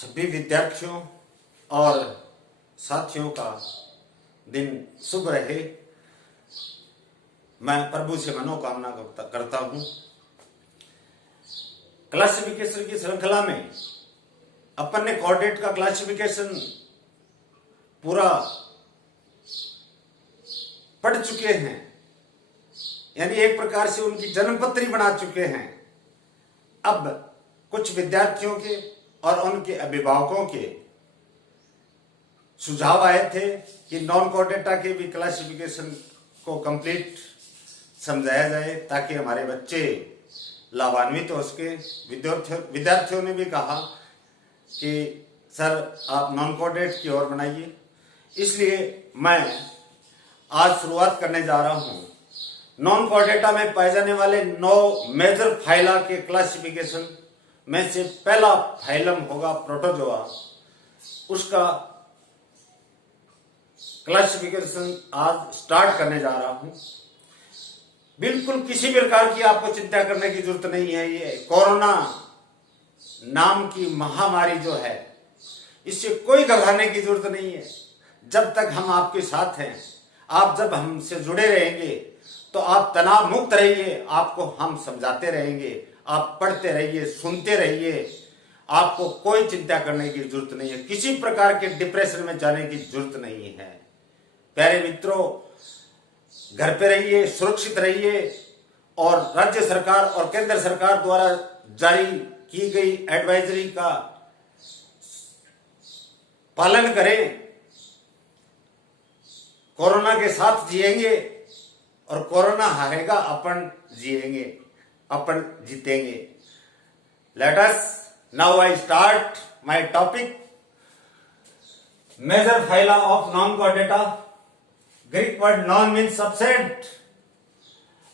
सभी विद्यार्थियों और साथियों का दिन शुभ रहे। मैं प्रभु से मनोकामना करता हूं। क्लासिफिकेशन की श्रृंखला में अपन ने कोऑर्डिनेट का क्लासिफिकेशन पूरा पढ़ चुके हैं, यानी एक प्रकार से उनकी जन्मपत्री बना चुके हैं। अब कुछ विद्यार्थियों के और उनके अभिभावकों के सुझाव आए थे कि नॉन कोऑर्डिनेटा के भी क्लासिफिकेशन को कंप्लीट समझाया जाए ताकि हमारे बच्चे लाभान्वित हो सके। विद्यार्थियों ने भी कहा कि सर आप नॉन कोऑर्डिनेट की ओर बनाइए, इसलिए मैं आज शुरुआत करने जा रहा हूं। नॉन कोऑर्डिनेटा में पाए जाने वाले 9 मेजर फाइला के क्लासिफिकेशन में से पहला फाइलम होगा प्रोटोजोआ। उसका क्लासिफिकेशन आज स्टार्ट करने जा रहा हूं। बिल्कुल किसी प्रकार की आपको चिंता करने की जरूरत नहीं है। ये कोरोना नाम की महामारी जो है, इससे कोई घबराने की जरूरत नहीं है। जब तक हम आपके साथ हैं, आप जब हमसे जुड़े रहेंगे तो आप तनाव मुक्त रहिए। आपको हम समझाते रहेंगे, आप पढ़ते रहिए, सुनते रहिए। आपको कोई चिंता करने की जरूरत नहीं है, किसी प्रकार के डिप्रेशन में जाने की जरूरत नहीं है। प्यारे मित्रों, घर पे रहिए, सुरक्षित रहिए और राज्य सरकार और केंद्र सरकार द्वारा जारी की गई एडवाइजरी का पालन करें। कोरोना के साथ जिएंगे और कोरोना हारेगा, अपन जिएंगे, अपन जीतेंगे। Let us now I start my topic. Major phyla of non कोऑर्डिनेटा। Greek word non means subset,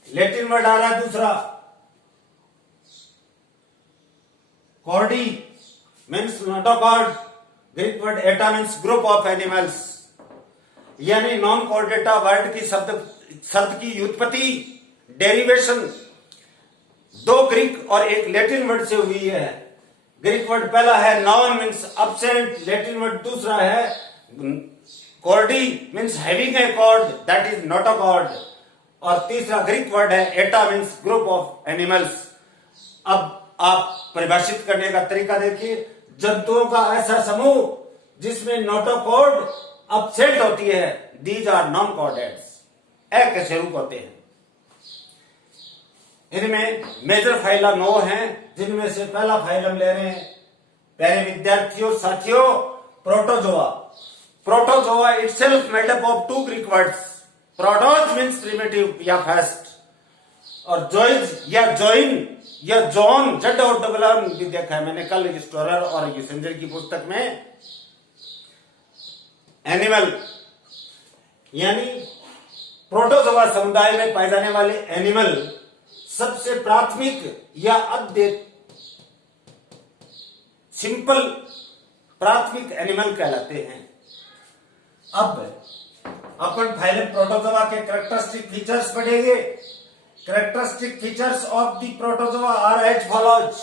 Latin word आ रहा है दूसरा। Chorda means notochord, Greek word ata means group of animals. यानी नॉन कोऑर्डिनेटा वर्ड की शब्द की व्युत्पत्ति, डेरिवेशन 2 ग्रीक और 1 लैटिन वर्ड से हुई है। ग्रीक वर्ड पहला है non means absent, Latin word दूसरा है chorda means having a cord, that is not a cord, और तीसरा ग्रीक वर्ड है एटा मीन्स ग्रुप ऑफ एनिमल्स। अब आप परिभाषित करने का तरीका देखिए। जंतुओं का ऐसा समूह जिसमें नॉट अ कॉर्ड अब्सेंट होती है, दीज आर नॉन कोऑर्डिनेट्स, कैसे रूप होते हैं। इनमें मेजर फाइला 9 हैं, जिनमें से पहला फाइलम ले रहे हैं प्यारे विद्यार्थियों साथियों, protozoa. Protozoa itself made up of 2 Greek words. Protos means primitive या फर्स्ट, और जोइज या जोइन या जॉन, जेड और डबल ऑन भी देखा है मैंने कल स्टोरर और यूसेंजर की पुस्तक में। एनिमल यानी प्रोटोजोआ समुदाय में पाए जाने वाले एनिमल सबसे प्राथमिक या सिंपल प्राथमिक एनिमल कहलाते हैं। अब अपन फाइलम प्रोटोजोआ के कैरेक्टरिस्टिक फीचर्स पढ़ेंगे। Characteristic features of the protozoa are as follows.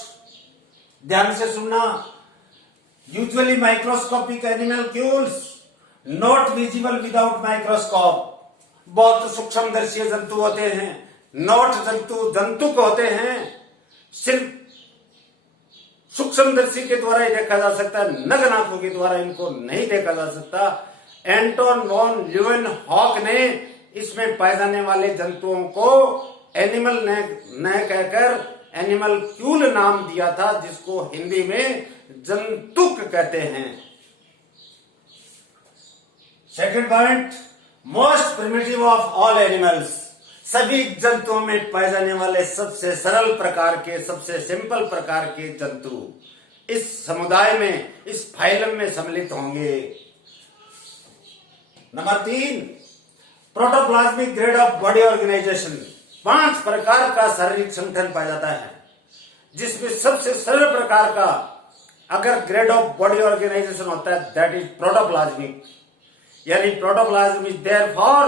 ध्यान से सुनना। Usually microscopic animalcules, not visible without microscope. बहुत सूक्ष्मदर्शी जंतु होते हैं, नॉट जंतुक होते हैं, सिर्फ सूक्ष्मदर्शी के द्वारा ही देखा जा सकता है, नग्न आंखों के द्वारा इनको नहीं देखा जा सकता। एंटोन वॉन ल्यूवेनहॉक ने इसमें पाए जाने वाले जंतुओं को एनिमल न कहकर एनिमलक्यूल नाम दिया था, जिसको हिंदी में जंतुक कहते हैं। Second point, most primitive of all animals. सभी जंतुओं में पाए जाने वाले सबसे सरल प्रकार के, सबसे सिंपल प्रकार के जंतु इस समुदाय में, इस फाइलम में सम्मिलित होंगे। Number 3, protoplasmic grade of body organization. 5 प्रकार का शारीरिक संगठन पाया जाता है, जिसमें सबसे सरल प्रकार का अगर ग्रेड ऑफ बॉडी ऑर्गेनाइजेशन होता है, दैट इज प्रोटोप्लाज्मिक। यानी protoplasm is therefore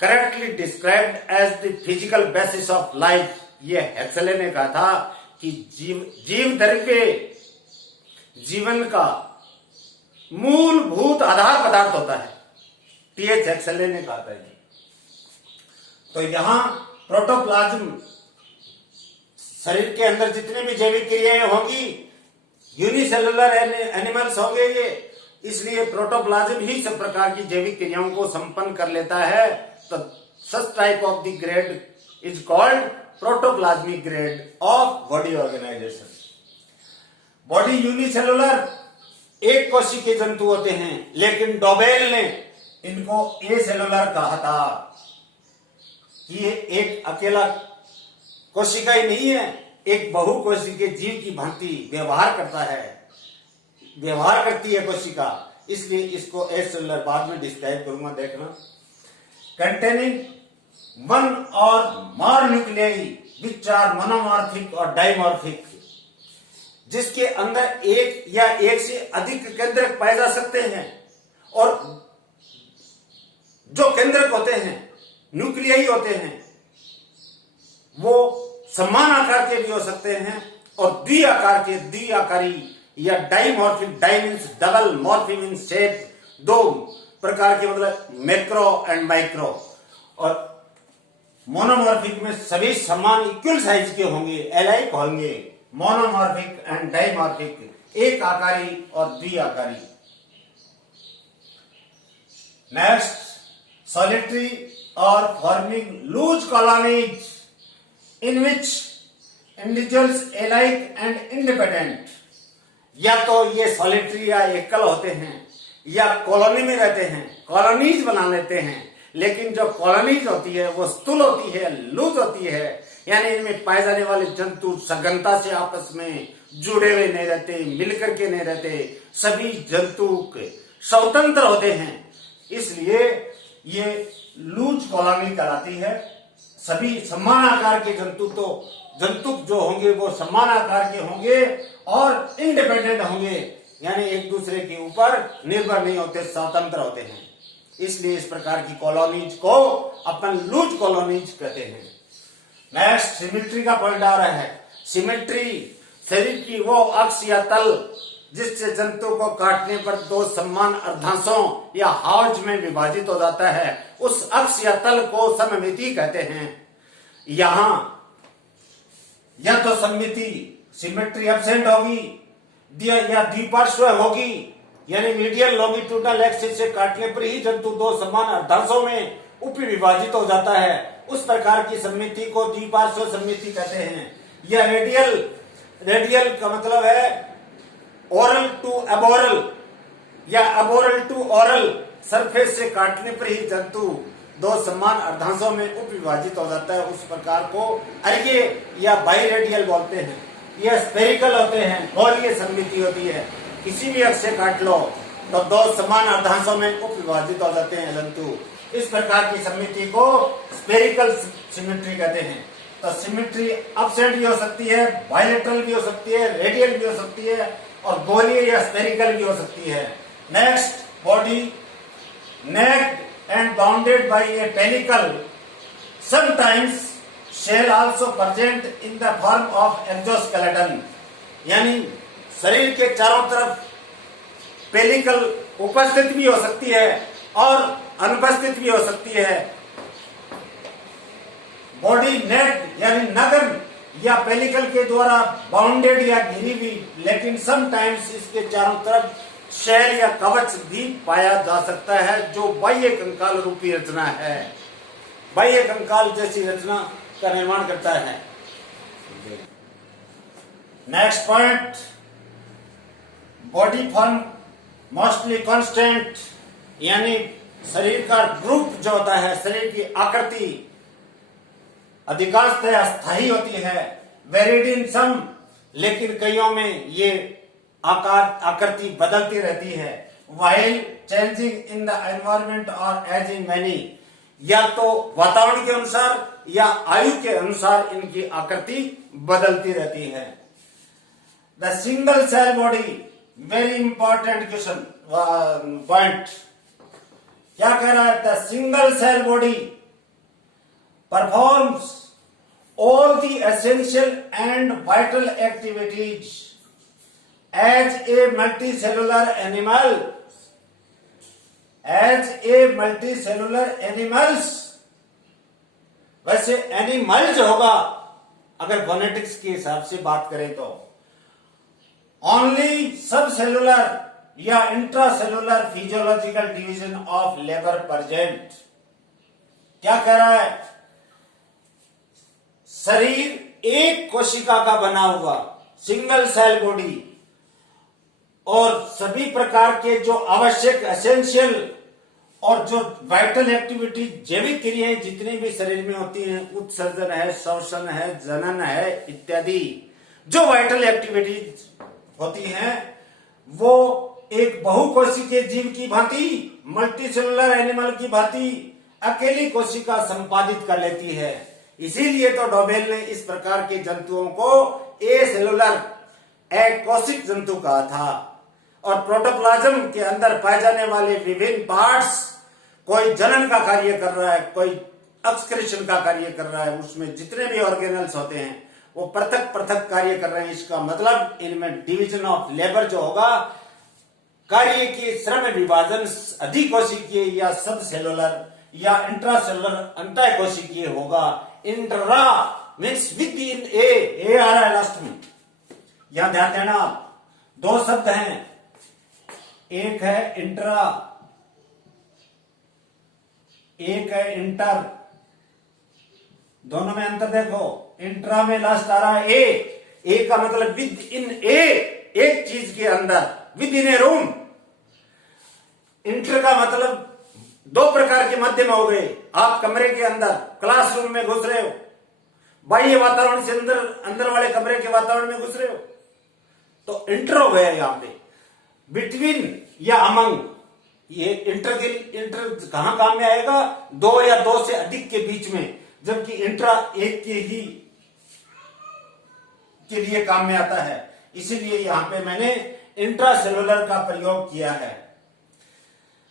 correctly described as the physical basis of life. ये हेक्सले ने कहा था कि जीवन का मूलभूत आधार पदार्थ होता है। टीएच एक्सएलए ने कहा था ये। तो यहां प्रोटोप्लाज्म, शरीर के अंदर जितने भी जैविक क्रियाएं होंगी, यूनिसेलुलर एनिमल्स होंगे ये, इसलिए प्रोटोप्लाज्म ही सब प्रकार की जैविक क्रियाओं को संपन्न कर लेता है। तो such type of the grade is called protoplasmic grade of body organization. Body unicellular एक कोशिकीय के जंतु होते हैं, लेकिन डोबेल ने इनको ए सेलुलर कहा था कि ये एक अकेला कोशिका ही नहीं है, एक बहुकोशिकीय जीव की भांति व्यवहार करता है, व्यवहार करती है कोशिका, इसलिए इसको ए सेलुलर बाद में डिस्क्राइब करूंगा, देखना। कंटेनिंग वन और मोर न्यूक्लियाई विच आर मोनोमॉर्फिक और डाइमॉर्फिक, जिसके अंदर एक या एक से अधिक केंद्रक पाए जा सकते हैं, और जो केंद्रक होते हैं, न्यूक्लियाई होते हैं, वो समान आकार के भी हो सकते हैं और द्विआकार के, द्विआकारी या dimorphic, di means double, morphy means shape, दो प्रकार के, मतलब मैक्रो एंड माइक्रो, और मोनोमॉर्फिक में सभी समान इक्वल साइज के होंगे, एलाइक होंगे। मोनोमॉर्फिक एंड डाइमॉर्फिक, एक आकारी और द्विआकारी। Next, solitary or forming loose colonies in which individuals alike and independent, या तो ये सॉलिटरी या एकल होते हैं या कॉलोनी में रहते हैं, कॉलोनीज बना लेते हैं, लेकिन जो कॉलोनीज होती है वो स्थूल होती है, लूज होती है, यानी इनमें पाए जाने वाले जंतु सघनता से आपस में जुड़े हुए नहीं रहते, मिलकर के नहीं रहते, सभी जंतु स्वतंत्र होते हैं, इसलिए ये लूज कॉलोनी कहलाती है। सभी समान आकार के जंतु जो होंगे वो समान आकार के होंगे और इंडिपेंडेंट होंगे, यानी एक दूसरे के ऊपर निर्भर नहीं होते, स्वतंत्र होते हैं, इसलिए इस प्रकार की कॉलोनीज को अपन लूज कॉलोनीज कहते हैं। नेक्स्ट, सिमेट्री का पॉइंट आ रहा है। सिमेट्री शरीर की वो अक्ष या तल जिससे जंतु को काटने पर दो समान अर्धांशों या हाउज में विभाजित हो जाता है, उस अक्ष या तल को सममिति कहते हैं। यहां या तो सममिति, सिमेट्री एब्सेंट होगी, या द्विपार्श्व होगी, यानी मीडियल लॉन्गिट्यूडनल एक्सिस से काटने पर ही जंतु दो समान अर्धांशों में उप विभाजित हो जाता है, उस प्रकार की सममिति को द्विपार्श्व सममिति कहते हैं। या रेडियल का मतलब है ओरल टू एबोरल या एबोरल टू ओरल, सरफेस से काटने पर ही जंतु दो समान अर्धांशों में उप विभाजित हो जाता है, उस प्रकार को अर्घ्य या बाइरेडियल बोलते हैं। यह स्फेरिकल होते हैं, गोलीय सममिति होती है, किसी भी अक्ष से काट लो तो दो समान अर्धांशों में उप विभाजित हो जाते हैं जंतु, इस प्रकार की सममिति को स्फेरिकल सिमेट्री कहते हैं। तो सिमेट्री अपसेंट भी हो सकती है, बायलेटरल भी हो सकती है, रेडियल भी हो सकती है, और गोलीय या स्फेरिकल भी हो सकती है। Next, body naked and bounded by a pellicle, sometimes shell also present in the form of exoskeleton, यानी शरीर के चारों तरफ पेनिकल उपस्थित भी हो सकती है और अनुपस्थित भी हो सकती है। बॉडी नेट यानी नगन या पेनिकल के द्वारा बाउंडेड या घिरी हुई, लेकिन समटाइम्स इसके चारों तरफ शैल या कवच भी पाया जा सकता है, जो बाह्य कंकाल रूपी रचना है, बाह्य कंकाल जैसी रचना का निर्माण करता है। Next point, body form mostly constant, यानी शरीर का रूप जो होता है, शरीर की आकृति अधिकांशतः अस्थायी होती है, वेरिड इन सम, लेकिन कईयों में ये आकृति बदलती रहती है। While changing in the environment और एज इन मैनी, या तो वातावरण के अनुसार या आयु के अनुसार इनकी आकृति बदलती रहती है। The single cell body, very important question point, क्या कह रहा है? The single cell body performs all the essential and vital activities as a multicellular animals, वैसे एनिमल जो होगा अगर फोनेटिक्स के हिसाब से बात करें तो ओनली सब सेलुलर या intracellular physiological division of labour present. क्या कह रहा है? शरीर एक कोशिका का बना हुआ सिंगल सेल बॉडी और सभी प्रकार के जो आवश्यक एसेंशियल और जो वाइटल एक्टिविटी जैविक क्रियाएं जितनी भी शरीर में होती हैं, उत्सर्जन है, श्वसन है, जनन है इत्यादि जो वाइटल एक्टिविटीज होती हैं, वो एक बहुकोशिकीय जीव की भांति, मल्टीसेलुलर एनिमल की भांति अकेली कोशिका संपादित कर लेती है। इसीलिए तो डोबेल ने इस प्रकार के जंतुओं को ए सेलुलर, कोशिक जंतु कहा था। और प्रोटोप्लाज्म के अंदर पाए जाने वाले विभिन्न पार्ट्स, कोई जनन का कार्य कर रहा है, कोई एक्सक्रीशन का कार्य कर रहा है, उसमें जितने भी ऑर्गेनल्स होते हैं वो पृथक पृथक कार्य कर रहे हैं। इसका मतलब इनमें डिवीजन ऑफ लेबर जो होगा, कार्य की श्रम विभाजन अधिकोशिकीय या सब सेलुलर या इंट्रासेलुलर अंतःकोशिकीय होगा। इंट्रा मीन्स विद इन ए आ रहा है लास्ट में, यहां ध्यान देना। दो शब्द हैं, एक है इंट्रा, एक है इंटर। दोनों में अंतर देखो, इंट्रा में लास्ट आ रहा है ए का मतलब विद इन ए, एक चीज के अंदर, with in A room. Inter का मतलब दो प्रकार के माध्यम हो गए। आप कमरे के अंदर क्लासरूम में घुस रहे हो, बाह्य वातावरण से अंदर वाले कमरे के वातावरण में घुस रहे हो, तो इंटर हो गया। यहां पे बिटवीन या अमंग, ये इंटर कहां काम में आएगा? दो या दो से अधिक के बीच में, जबकि इंट्रा एक के लिए काम में आता है। इसीलिए यहां पे मैंने इंट्रासेलुलर का प्रयोग किया है।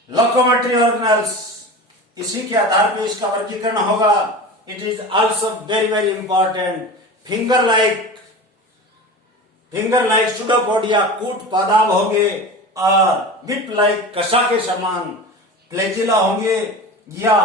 लोकोमोटरी ऑर्गेनल्स, इसी के आधार पर इसका वर्गीकरण होगा। It is also very very important. Finger like pseudopodia, कूट पादाब होंगे, और विप लाइक कशा के समान फ्लैजिला होंगे, या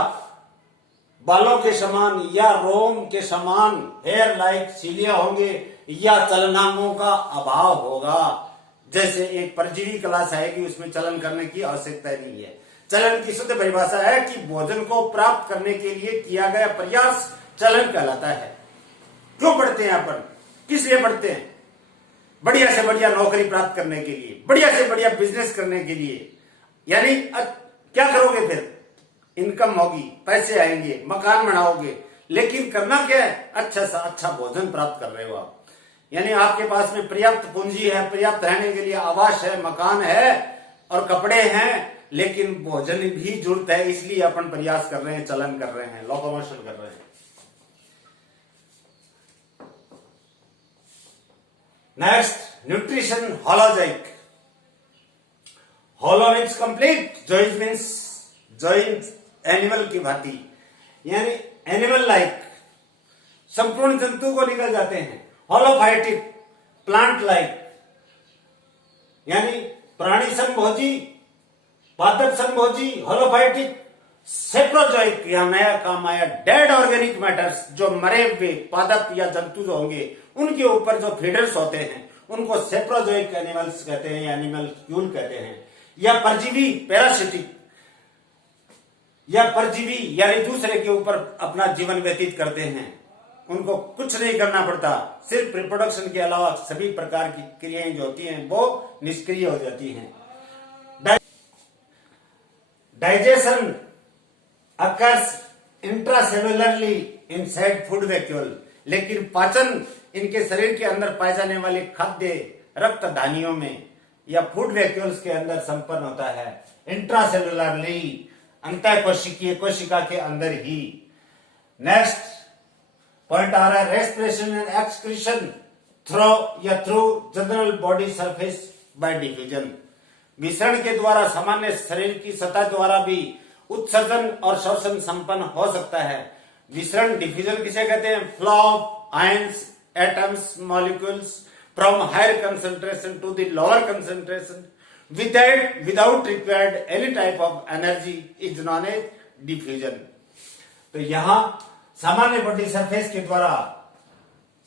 बालों के समान या रोम के समान हेयर लाइक सीलिया होंगे, या चलनांगों का अभाव होगा। जैसे एक परजीवी क्लास आएगी, उसमें चलन करने की आवश्यकता नहीं है। चलन की शुद्ध परिभाषा है कि भोजन को प्राप्त करने के लिए किया गया प्रयास चलन कहलाता है। क्यों पढ़ते हैं अपन? किस लिए पढ़ते हैं? बढ़िया से बढ़िया नौकरी प्राप्त करने के लिए, बढ़िया से बढ़िया बिजनेस करने के लिए। यानी क्या करोगे फिर? इनकम होगी, पैसे आएंगे, मकान बनाओगे, लेकिन करना क्या है? अच्छा सा अच्छा भोजन प्राप्त कर रहे हो आप। यानी आपके पास में पर्याप्त पूंजी है, पर्याप्त रहने के लिए आवास है, मकान है और कपड़े हैं, लेकिन भोजन भी जरूरत है। इसलिए अपन प्रयास कर रहे हैं, चलन कर रहे हैं, लोकोमोशन कर रहे हैं। Next, nutrition holozoic. Holo means complete, zoic means joint, animal की भांति, यानी एनिमल लाइक, संपूर्ण जंतु को निकल जाते हैं। होलोफाइटिक, प्लांट लाइक, यानी प्राणी संभोजी, पादप संभोजी, होलोफाइटिक। सेप्रोजोइक, यहां नया काम आया, डेड ऑर्गेनिक मैटर्स, जो मरे हुए पादप या जंतु जो होंगे उनके ऊपर जो फीडर्स होते हैं उनको सेप्रोजोइक एनिमल्स कहते हैं या एनिमल्क्यूल कहते हैं। या परजीवी, पैरासिटिक, या परजीवी यानी दूसरे के ऊपर अपना जीवन व्यतीत करते हैं, उनको कुछ नहीं करना पड़ता, सिर्फ रिप्रोडक्शन के अलावा सभी प्रकार की क्रियाएं जो होती हैं वो निष्क्रिय हो जाती हैं। Digestion occurs intracellularly inside food vacuole, लेकिन पाचन इनके शरीर के अंदर पाए जाने वाले खाद्य रक्त धानियों में या फूड वैक्यूल्स के अंदर संपन्न होता है। इंट्रासेलुलरली, अंतःकोशिकीय कोशिका के अंदर ही। नेक्स्ट पॉइंट आ रहा है, respiration and excretion through general body surface by diffusion. विसरण के द्वारा सामान्य शरीर की सतह द्वारा भी उत्सर्जन और श्वसन संपन्न हो सकता है। विसरण, डिफ्यूजन किसे कहते हैं? Flow of ions, atoms, molecules from higher concentration to the lower concentration without required any type of energy is known as diffusion. तो यहां सामान्य बॉडी सरफेस के द्वारा,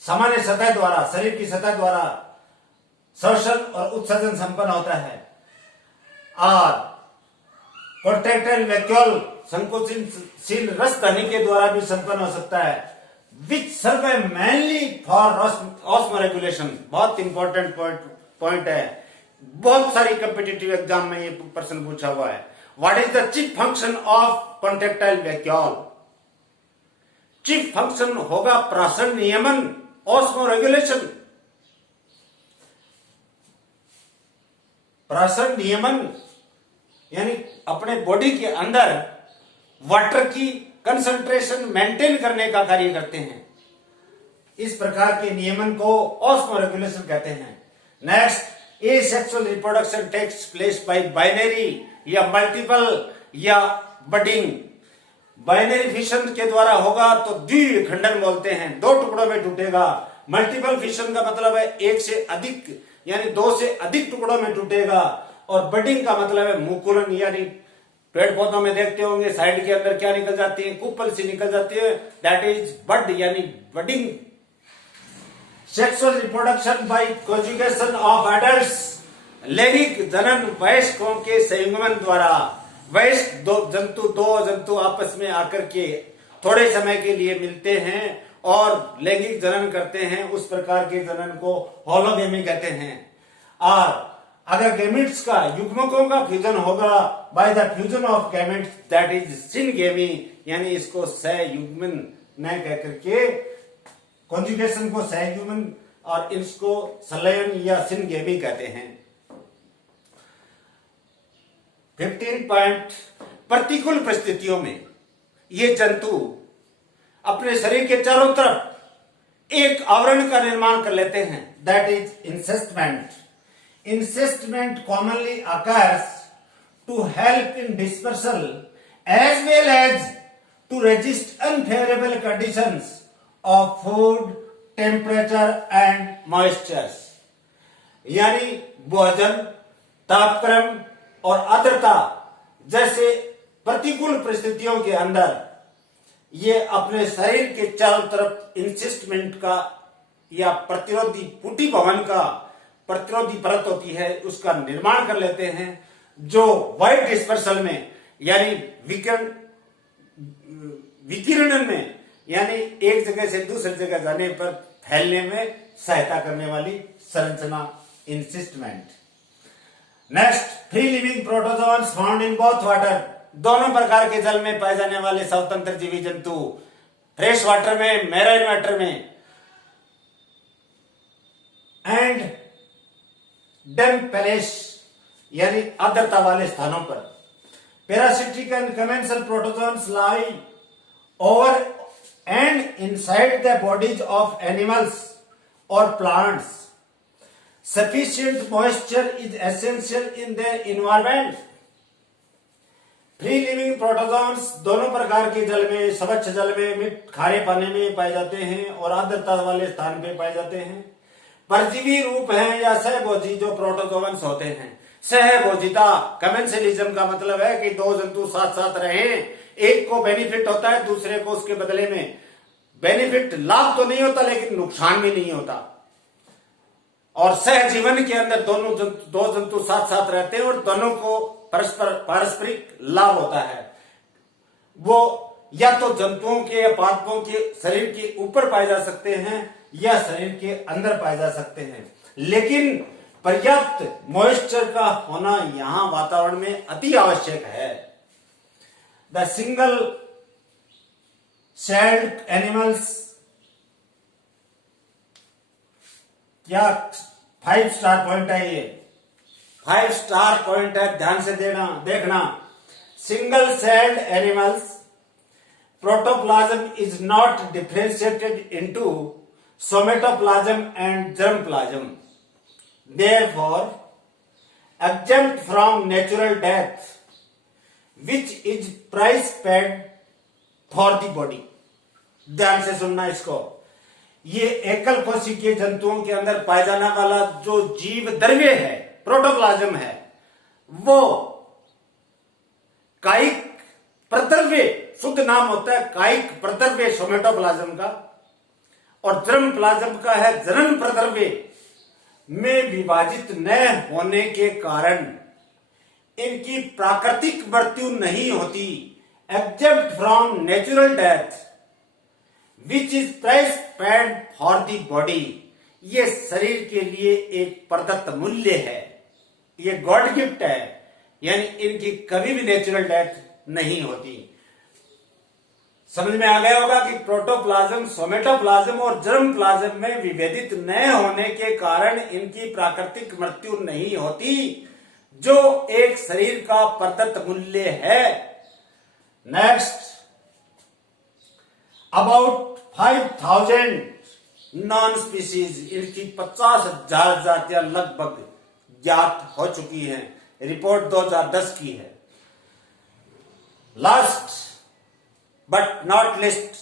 सामान्य सतह द्वारा, शरीर की सतह द्वारा शोषण और उत्सर्जन संपन्न होता है, और कॉन्ट्रैक्टाइल वैक्यूल संकोचनशील रस तनी के द्वारा भी संपन्न हो सकता है, विच सर्व मेनली फॉर ऑस्मो रेगुलेशन। बहुत इंपॉर्टेंट पॉइंट है, बहुत सारी कॉम्पिटिटिव एग्जाम में ये प्रश्न पूछा हुआ है। What is the chief function of contractile vacuole? Chief function होगा प्राशन नियमन, ऑस्मो रेगुलेशन। प्राशन नियमन यानी अपने बॉडी के अंदर वाटर की कंसंट्रेशन मेंटेन करने का कार्य करते हैं। इस प्रकार के नियमन को ऑस्मो रेगुलेशन कहते हैं। Next, asexual reproduction takes place by binary या मल्टीपल या बडिंग। बाइनरी फिशन के द्वारा होगा तो द्विखंडन बोलते हैं, दो टुकड़ों में टूटेगा। मल्टीपल फिशन का मतलब है एक से अधिक यानी दो से अधिक टुकड़ों में टूटेगा। और बडिंग का मतलब है मुकुलन, यानी पेड़ पौधों में देखते होंगे साइड के अंदर क्या निकल जाती है, कुप्पल सी निकल जाती है, दैट इज बड यानी budding. Sexual reproduction by conjugation of adults, लैंगिक जनन वयस्कों के संयुग्मन द्वारा। वयस्क दो जंतु आपस में आकर के थोड़े समय के लिए मिलते हैं और लैंगिक जनन करते हैं, उस प्रकार के जनन को होलोगेमी कहते हैं। और अगर गैमेट्स का, युग्मकों का फ्यूजन होगा by the fusion of gametes, that is syngamy, यानी इसको सहयुग्मन न कहकर के, कॉन्जुगेशन को सहयुग्मन और इसको संलयन या सिनगेमी कहते हैं। 15 पॉइंट, प्रतिकूल परिस्थितियों में ये जंतु अपने शरीर के चारों तरफ एक आवरण का निर्माण कर लेते हैं, that is encystment. Encystment commonly occurs to help in dispersal as well as to resist unfavorable conditions of food, temperature and moistures। यानी भोजन, तापक्रम और आर्द्रता जैसे प्रतिकूल परिस्थितियों के अंदर ये अपने शरीर के चारों तरफ इंसिस्टमेंट का या प्रतिरोधी पुटी भवन का प्रतिरोधी परत होती है, उसका निर्माण कर लेते हैं, जो वाइड डिस्पर्सल में यानी विकिरणन में यानी एक जगह से दूसरी जगह जाने पर फैलने में सहायता करने वाली संरचना encystment. Next, free living protozoans found in both water. दोनों प्रकार के जल में पाए जाने वाले स्वतंत्र जीवी जंतु, फ्रेश वाटर में, मैराइन वाटर में, एंड डन पैलेस यानी आर्द्रता वाले स्थानों पर। Parasitic and commensal protozoans lie over and inside the bodies of animals और plants. Sufficient moisture is essential in the environment. Free living protozoans दोनों प्रकार के जल में, स्वच्छ जल में, खारे पानी में पाए जाते हैं और आर्द्रता वाले स्थान पे पाए जाते हैं। परजीवी रूप हैं या सहभोजी जो प्रोटोजोअन्स होते हैं। सहभोजिता, कमेंसलिज्म का मतलब है कि दो जंतु साथ साथ रहें, एक को बेनिफिट होता है, दूसरे को उसके बदले में बेनिफिट, लाभ तो नहीं होता लेकिन नुकसान भी नहीं होता। और सहजीवन के अंदर दो जंतु साथ साथ रहते हैं और दोनों को पारस्परिक लाभ होता है। वो या तो जंतुओं के या पादपों के शरीर के ऊपर पाए जा सकते हैं या शरीर के अंदर पाए जा सकते हैं, लेकिन पर्याप्त मॉइस्चर का होना यहां वातावरण में अति आवश्यक है। द सिंगल सेल्ड एनिमल्स, क्या 5 स्टार पॉइंट है ये, 5 स्टार पॉइंट है, ध्यान से देखना। Single celled animals protoplasm is not differentiated into somatoplasm and germplasm, therefore exempt from natural death, which is price paid for the body। ध्यान से सुनना इसको। ये एकल कोशिकीय जंतुओं के अंदर पाए जाने वाला जो जीव द्रव्य है, प्रोटोप्लाज्म है, वो कायिक प्रद्रव्य, शुद्ध नाम होता है कायिक प्रद्रव्य सोमेटोप्लाज्म का, और जर्म प्लाज्म का है जनन प्रद्रव्य में विभाजित न होने के कारण इनकी प्राकृतिक मृत्यु नहीं होती, except from natural death which is price paid for the body. ये शरीर के लिए एक प्रदत्त मूल्य है, ये गॉड गिफ्ट है, यानी इनकी कभी भी नेचुरल डेथ नहीं होती। समझ में आ गया होगा कि प्रोटोप्लाज्म, सोमेटोप्लाज्म और जर्म प्लाज्म में विभेदित न होने के कारण इनकी प्राकृतिक मृत्यु नहीं होती, जो एक शरीर का प्रदत्त मूल्य है। नेक्स्ट, अबाउट 5000 नॉन स्पीसीज, इनकी 50,000 जातियां लगभग ज्ञात हो चुकी हैं, रिपोर्ट 2010 की है। Last but not least,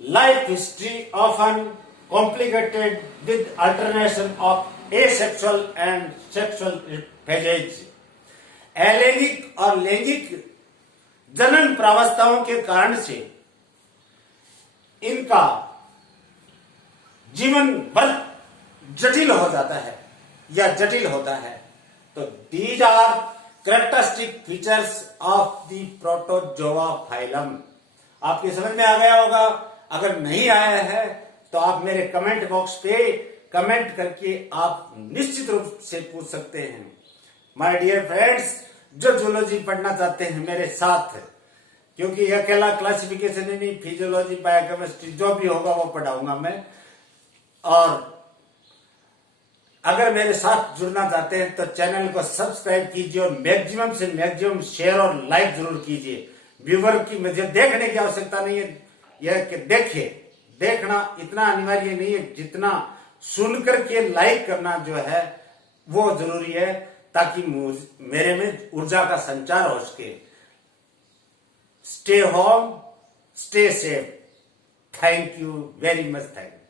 life history often complicated with alternation of asexual and sexual phases। अलैंगिक और लैंगिक जनन प्रावस्थाओं के कारण से इनका जीवन भर जटिल हो जाता है या जटिल होता है। तो these are characteristic features of the protozoa phylum। आपकी समझ में आ गया होगा। अगर नहीं आया है तो आप मेरे कमेंट बॉक्स पे कमेंट करके आप निश्चित रूप से पूछ सकते हैं। माय डियर फ्रेंड्स, जो जूलॉजी पढ़ना चाहते हैं मेरे साथ, क्योंकि अकेला क्लासिफिकेशन ही नहीं, फिजियोलॉजी, बायोकेमिस्ट्री जो भी होगा वो पढ़ाऊंगा मैं। और अगर मेरे साथ जुड़ना चाहते हैं तो चैनल को सब्सक्राइब कीजिए और मैक्सिमम से मैक्सिमम शेयर और लाइक जरूर कीजिए। व्यूवर की मुझे देखने की आवश्यकता नहीं है, यह कि देखना इतना अनिवार्य नहीं है जितना सुनकर के लाइक करना जो है वो जरूरी है, ताकि मेरे में ऊर्जा का संचार हो सके। Stay home, stay safe. Thank you very much. Thank you.